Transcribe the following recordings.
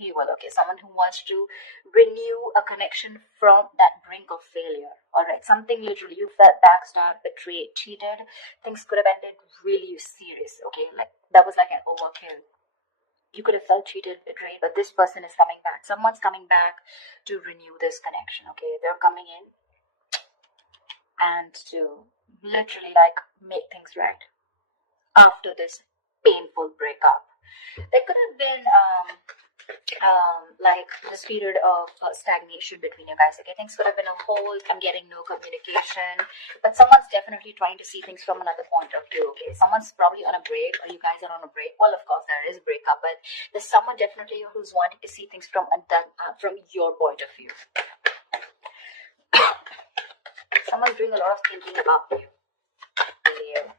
upheaval, okay? Someone who wants to renew a connection from that brink of failure, all right? Something literally, you felt backstabbed, betrayed, cheated. Things could have ended really serious, okay? Like, that was like an overkill. You could have felt cheated, betrayed, but this person is coming back. Someone's coming back to renew this connection, okay? They're coming in and to literally like make things right after this painful breakup. There could have been like this period of stagnation between you guys. Okay, things could have been on hold. I'm getting no communication, but someone's definitely trying to see things from another point of view. Okay, someone's probably on a break, or you guys are on a break. Well, of course there is a breakup, but there's someone definitely who's wanting to see things from your point of view. Someone's doing a lot of thinking about you. Leo.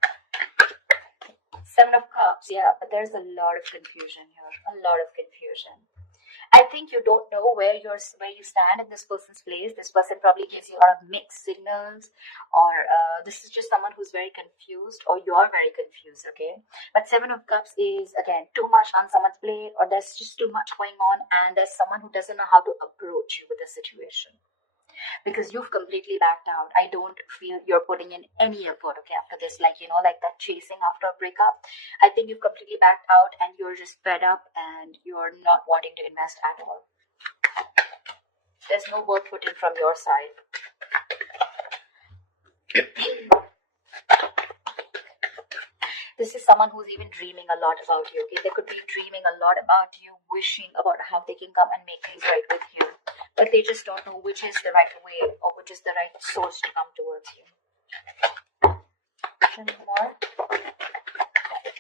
7 of Cups, yeah, but there's a lot of confusion here. A lot of confusion. I think you don't know where you stand in this person's place. This person probably gives you a lot of mixed signals, or this is just someone who's very confused, or you're very confused, okay? But 7 of Cups is, again, too much on someone's plate, or there's just too much going on, and there's someone who doesn't know how to approach you with the situation. Because you've completely backed out. I don't feel you're putting in any effort, okay, after this, like, you know, like that chasing after a breakup. I think you've completely backed out and you're just fed up and you're not wanting to invest at all. There's no work put in from your side. This is someone who's even dreaming a lot about you, okay? They could be dreaming a lot about you, wishing about how they can come and make things right with you. But they just don't know which is the right way or which is the right source to come towards you. Any more?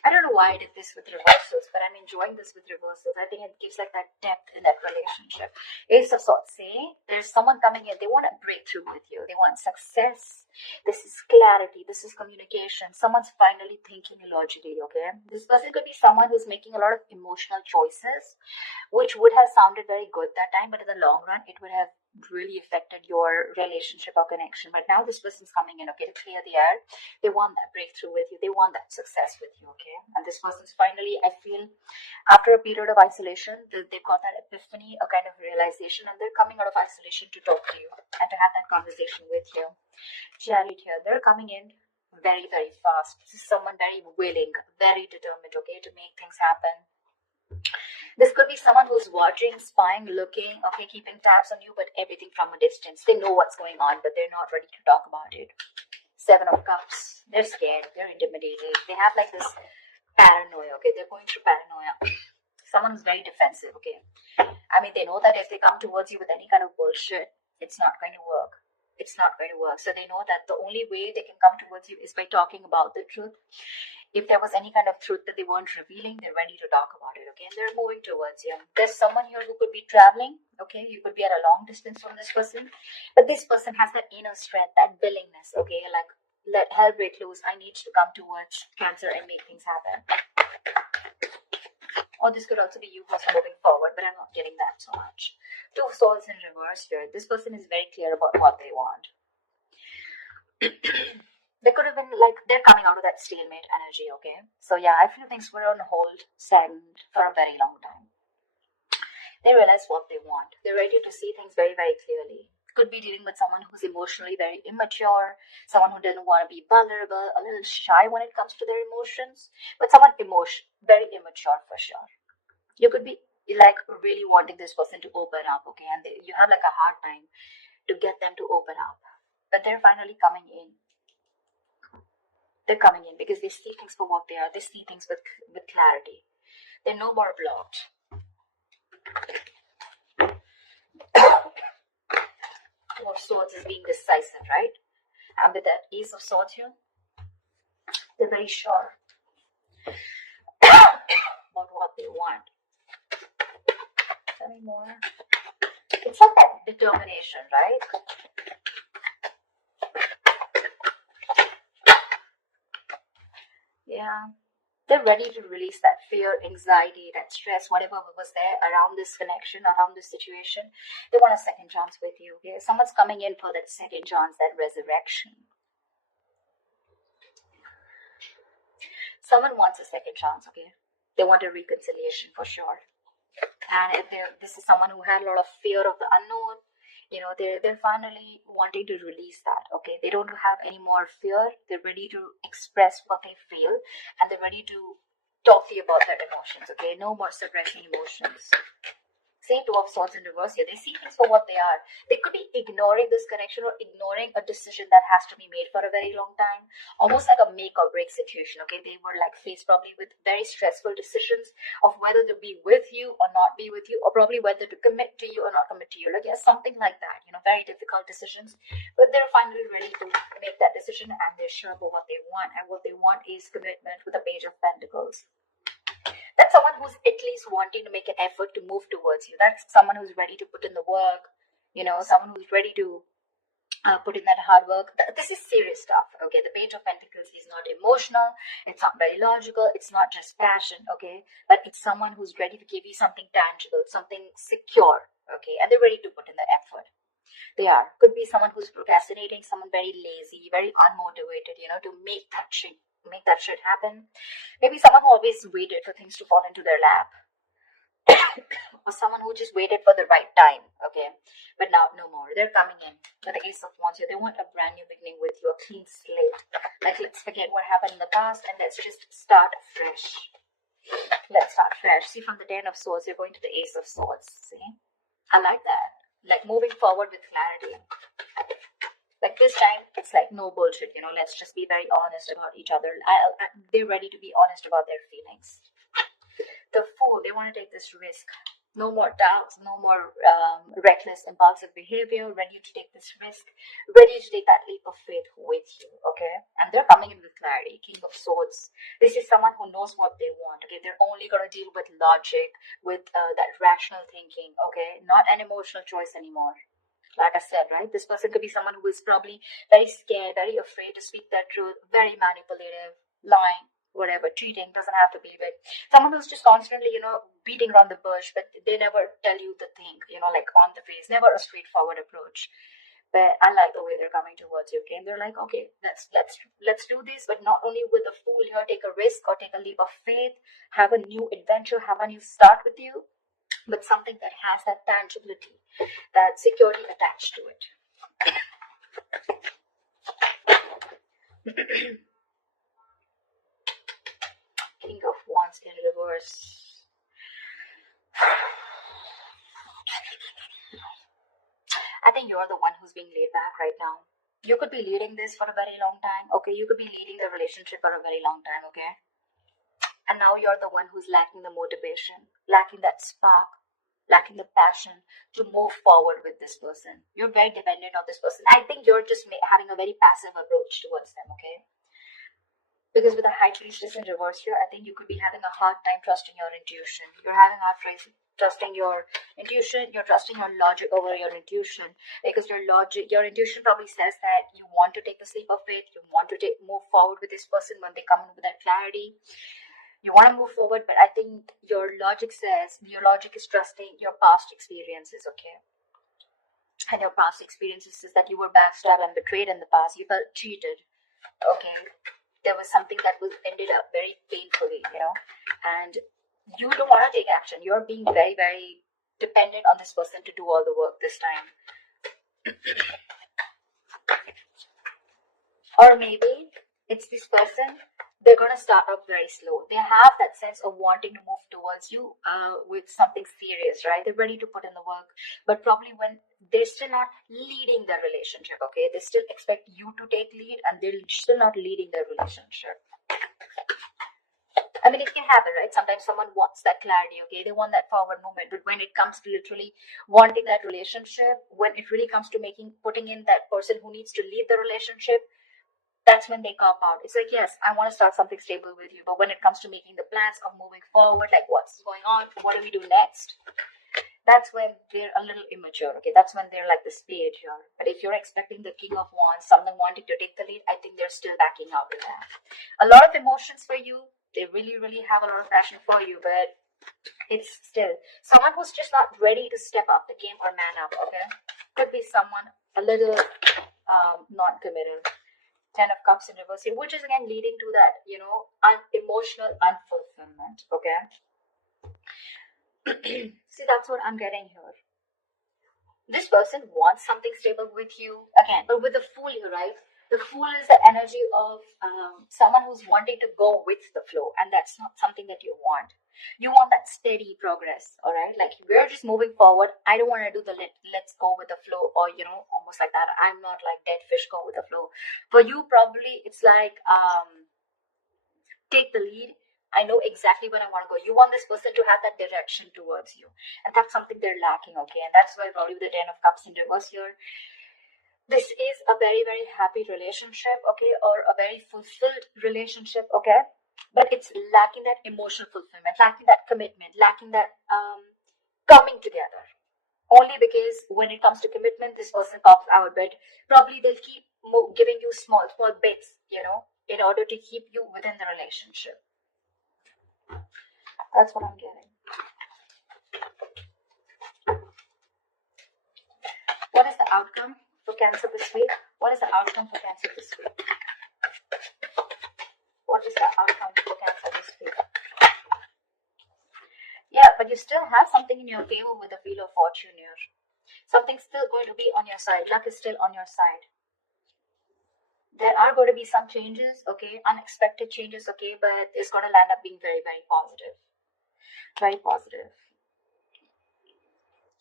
I don't know why I did this with reversals, but I'm enjoying this with reversals. I think it gives like that depth in that relationship. Ace of Swords, see? There's someone coming in. They want a breakthrough with you. They want success. This is clarity. This is communication. Someone's finally thinking logically, okay? This person could be someone who's making a lot of emotional choices, which would have sounded very good that time, but in the long run, it would have really affected your relationship or connection. But now this person's coming in, okay, to clear the air. They want that breakthrough with you. They want that success with you, okay? And this person's finally, I feel, after a period of isolation, they've got that epiphany, a kind of realization, and they're coming out of isolation to talk to you and to have that conversation with you. Chariot here, they're coming in very, very fast. This is someone very willing, very determined, okay, to make things happen. This could be someone who's watching, spying, looking, okay, keeping tabs on you, but everything from a distance. They know what's going on, but they're not ready to talk about it. 7 of Cups. They're scared. They're intimidated. They have like this paranoia, okay? They're going through paranoia. Someone who's very defensive, okay? I mean, they know that if they come towards you with any kind of bullshit, it's not going to work. It's not going to work. So they know that the only way they can come towards you is by talking about the truth. If there was any kind of truth that they weren't revealing, they're ready to talk about it, okay? And they're moving towards you. There's someone here who could be traveling, okay? You could be at a long distance from this person. But this person has that inner strength, that willingness, okay? Like, let hell break loose. I need to come towards Cancer and make things happen. Or this could also be you who's moving forward, but I'm not getting that so much. 2 of Swords in reverse here. This person is very clear about what they want. They could have been like, they're coming out of that stalemate energy, okay? So yeah, I feel things were on hold, stagnant for a very long time. They realize what they want. They're ready to see things very, very clearly. Could be dealing with someone who's emotionally very immature, someone who didn't want to be vulnerable, a little shy when it comes to their emotions, but someone very immature for sure. You could be like really wanting this person to open up, okay? And you have like a hard time to get them to open up. But they're finally coming in. They're coming in because they see things for what they are. They see things with clarity. They're no more blocked. More Swords is being decisive, right? And with that Ace of Swords here, they're very sure about what they want. Tell me more. It's like that determination, right? Yeah. They're ready to release that fear, anxiety, that stress, whatever was there around this connection, around this situation. They want a second chance with you. Okay? Someone's coming in for that second chance, that resurrection. Someone wants a second chance, okay? They want a reconciliation for sure. And if this is someone who had a lot of fear of the unknown, they're finally wanting to release that. Okay, they don't have any more fear. They're ready to express what they feel, and they're ready to talk to you about their emotions. Okay, no more suppressing emotions. Same Two of Swords in reverse here. They see things for what they are. They could be ignoring this connection or ignoring a decision that has to be made for a very long time. Almost like a make or break situation. Okay, they were like faced probably with very stressful decisions of whether to be with you or not be with you, or probably whether to commit to you or not commit to you. Like, yes, something like that. Very difficult decisions. But they're finally ready to make that decision, and they're sure about what they want. And what they want is commitment with the Page of Pentacles. That's someone who's at least wanting to make an effort to move towards you. That's someone who's ready to put in the work, someone who's ready to put in that hard work. This is serious stuff, okay? The Page of Pentacles is not emotional, it's not very logical, it's not just passion, okay? But it's someone who's ready to give you something tangible, something secure, okay? And they're ready to put in the effort. They are. Could be someone who's procrastinating, someone very lazy, very unmotivated, to make that shit happen. Maybe someone who always waited for things to fall into their lap. Or someone who just waited for the right time, okay? But now, no more. They're coming in with the Ace of Wands here. They want a brand new beginning with you, a clean slate. Like, let's forget what happened in the past and let's just start fresh. Let's start fresh. See, from the Ten of Swords, you're going to the Ace of Swords. See? I like that. Like, moving forward with clarity. Like, this time, it's like no bullshit, let's just be very honest about each other. They're ready to be honest about their feelings. The Fool, they want to take this risk. No more doubts, no more reckless, impulsive behavior. Ready to take this risk. Ready to take that leap of faith with you, okay? And they're coming in with clarity. King of Swords. This is someone who knows what they want, okay? They're only going to deal with logic, with that rational thinking, okay? Not an emotional choice anymore. Like I said, right? This person could be someone who is probably very scared, very afraid to speak their truth, very manipulative, lying, whatever, cheating, doesn't have to be, but someone who's just constantly, beating around the bush, but they never tell you the thing, like on the face, never a straightforward approach. But I like the way they're coming towards you, okay? And they're like, okay, let's do this, but not only with the Fool here, take a risk or take a leap of faith, have a new adventure, have a new start with you, but something that has that tangibility, that security attached to it. King of Wands in reverse. I think you're the one who's being laid back right now. You could be leading this for a very long time, okay? You could be leading the relationship for a very long time, okay? And now you're the one who's lacking the motivation, lacking that spark, lacking the passion to move forward with this person. You're very dependent on this person. I think you're just having a very passive approach towards them, okay? Because with the High Priestess in reverse here, I think you could be having a hard time trusting your intuition. You're having a hard time trusting your intuition. You're trusting your logic over your intuition. Because your intuition probably says that you want to take the leap of faith. You want to move forward with this person when they come in with that clarity. You want to move forward, but I think your logic is trusting your past experiences, okay? And your past experiences is that you were backstabbed and betrayed in the past. You felt cheated, okay? There was something that ended up very painfully, and you don't want to take action. You're being very, very dependent on this person to do all the work this time. Or maybe it's this person, they're going to start off very slow. They have that sense of wanting to move towards you with something serious, right? They're ready to put in the work, but probably when they're still not leading the relationship, okay? They still expect you to take lead and they're still not leading the relationship. I mean, it can happen, right? Sometimes someone wants that clarity, okay? They want that forward movement, but when it comes to literally wanting that relationship, when it really comes to putting in that person who needs to lead the relationship, that's when they cop out. It's like, yes, I want to start something stable with you, but when it comes to making the plans of moving forward, like what's going on, what do we do next, that's when they're a little immature, okay? That's when they're like the spade here. But if you're expecting the King of Wands, someone wanting to take the lead, I think they're still backing out with that. A lot of emotions for you. They really, really have a lot of passion for you, but it's still someone who's just not ready to step up the game or man up, okay? Could be someone a little non-committal. 10 of Cups in reverse here, which is again leading to that, emotional unfulfillment, okay? See, that's what I'm getting here. This person wants something stable with you again, but with the Fool here, right? The Fool is the energy of someone who's wanting to go with the flow, and that's not something that you want. You want that steady progress, all right? Like, we're just moving forward. I don't want to do the let's go with the flow, or almost like that. I'm not like dead fish, go with the flow. For you, probably it's like take the lead. I know exactly where I want to go. You want this person to have that direction towards you. And that's something they're lacking, okay? And that's why probably the Ten of Cups in reverse here. This is a very, very happy relationship, okay? Or a very fulfilled relationship, okay? But it's lacking that emotional fulfillment, lacking that commitment, lacking that coming together. Only because when it comes to commitment, this person pops out, but probably they'll keep giving you small bits, in order to keep you within the relationship. That's what I'm getting. What is the outcome for Cancer this week? What is the outcome for Cancer this week? What is the outcome for Cancer this week? Yeah, but you still have something in your favor with the Wheel of Fortune here. Something's still going to be on your side. Luck is still on your side. There are going to be some changes, okay? Unexpected changes, okay? But it's going to land up being very, very positive. Very positive.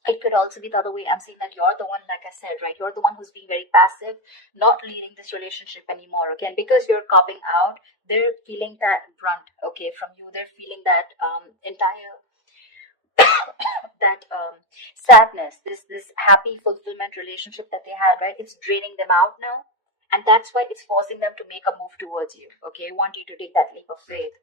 It could also be the other way. I'm saying that you're the one, like I said, right? You're the one who's being very passive, not leading this relationship anymore. Again, because you're copping out, they're feeling that brunt, okay, from you. They're feeling that entire that sadness, this happy fulfillment relationship that they had, right? It's draining them out now. And that's why it's forcing them to make a move towards you, okay? Want you to take that leap of faith.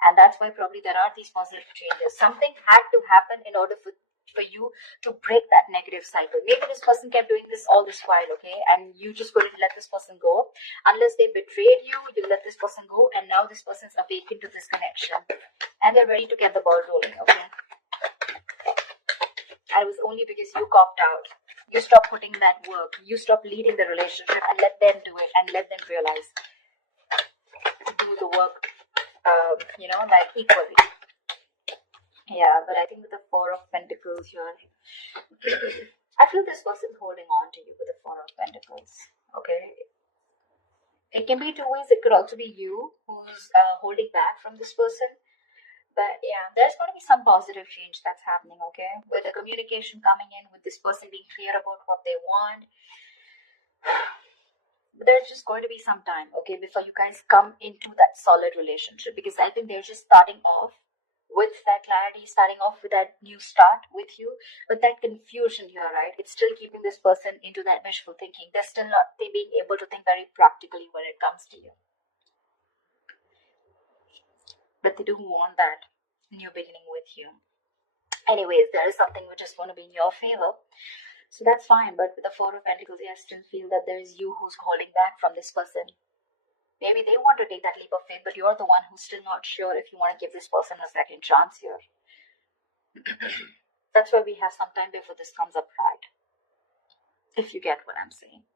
And that's why probably there are these positive changes. Something had to happen in order for you to break that negative cycle. Maybe this person kept doing this all this while, okay? And you just couldn't let this person go. Unless they betrayed you, you let this person go. And now this person's awakened to this connection. And they're ready to get the ball rolling, okay? And it was only because you copped out. You stop putting that work. You stop leading the relationship and let them do it and let them realize to do the work, like equally. Yeah, but I think with the Four of Pentacles here, I feel this person's holding on to you with the Four of Pentacles. Okay. It can be two ways. It could also be you who's holding back from this person. But yeah, there's going to be some positive change that's happening, okay? With the communication coming in, with this person being clear about what they want. But there's just going to be some time, okay, before you guys come into that solid relationship. Because I think they're just starting off with that clarity, starting off with that new start with you. But that confusion here, right? It's still keeping this person into that wishful thinking. They're still not being able to think very practically when it comes to you. But they do want that new beginning with you. Anyways, there is something which is going to be in your favor. So that's fine. But with the Four of Pentacles, I still feel that there is you who's holding back from this person. Maybe they want to take that leap of faith, but you're the one who's still not sure if you want to give this person a second chance here. That's why we have some time before this comes up right. If you get what I'm saying.